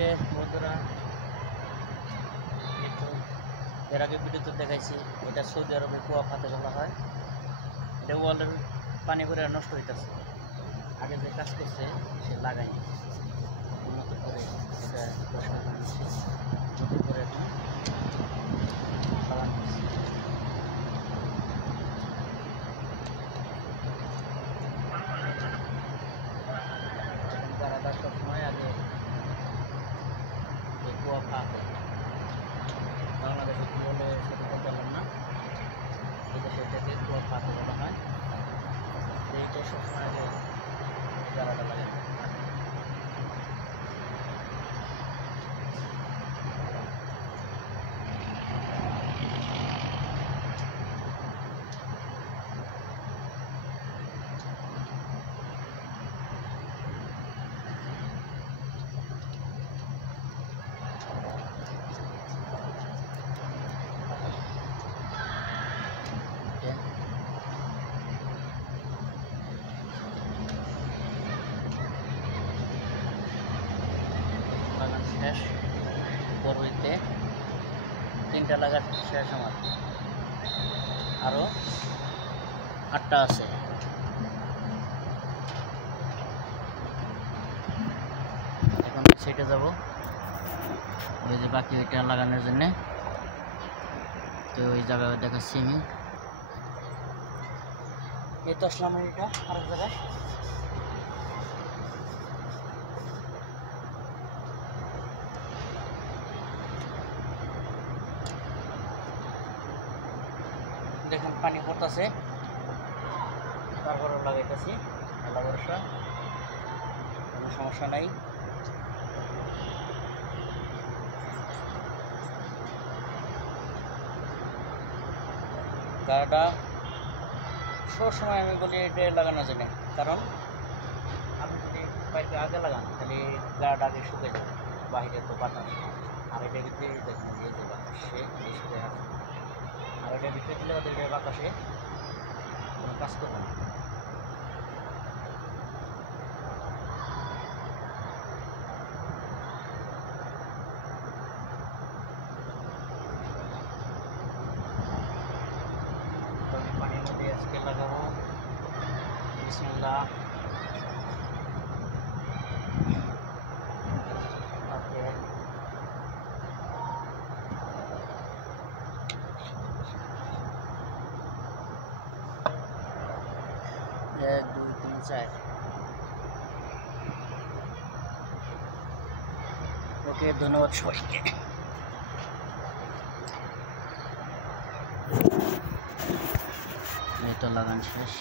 ওকে বন্ধুরা, একটু এর আগে ভিডিওতে দেখাইছি, এটা সৌদি আরবে কুয়া ফাতে বলা হয়। এটা ওয়ালের পানি করে নষ্ট হইতেছে। আগে যে কাজ করছে সে লাগায়নি, উন্নত করে এটা পরিষ্কার করে নিচ্ছে, নতুন করে এখন লাগানো হচ্ছে। কানাডা সবসময় আগে যে কুয়া ফাতে, বাংলাদেশে কী বলে সেটা বলতে পারলাম না, এদেশে এটাকে কুয়া ফাতে বলা হয়। এইটা সবসময় আগে কানাডা লাগে। লাগান শেষ, পরবর্তীতে 3টা লাগা শেষ আমার, আরও 8টা আছে। এখন সেটা যাব ওই যে বাকি ওইটা লাগানোর জন্যে, তো ওই জায়গায় দেখাচ্ছি আমি। এই তো আসলাম এটা আরেক জায়গায়। দেখেন পানি পড়তেছে, তারপরে লাগাইতেছি, আল্লাহ ভরসা, কোনো সমস্যা নাই। গাড়াটা সবসময় আমি বলি এটা লাগানো যায় না, কারণ আপনি যদি পাইপে আগে লাগান তাহলে গাড়াটা আগে শুকে যাবে, বাইরে তো বাতাস, আর এটার ভিতরে দেখুন এই যে বাতাস সে শুকে আছে, আর এটার ভিতরে দিলে এটা বাতাসে কোনো কাজ করবে না। আমি পানির মধ্যে আজকে লাগাবো, বিসমিল্লাহ। ওকে, 1 2 3 4। ওকে, ধন্যবাদ সবাইকে। এই তো লাগান শেষ।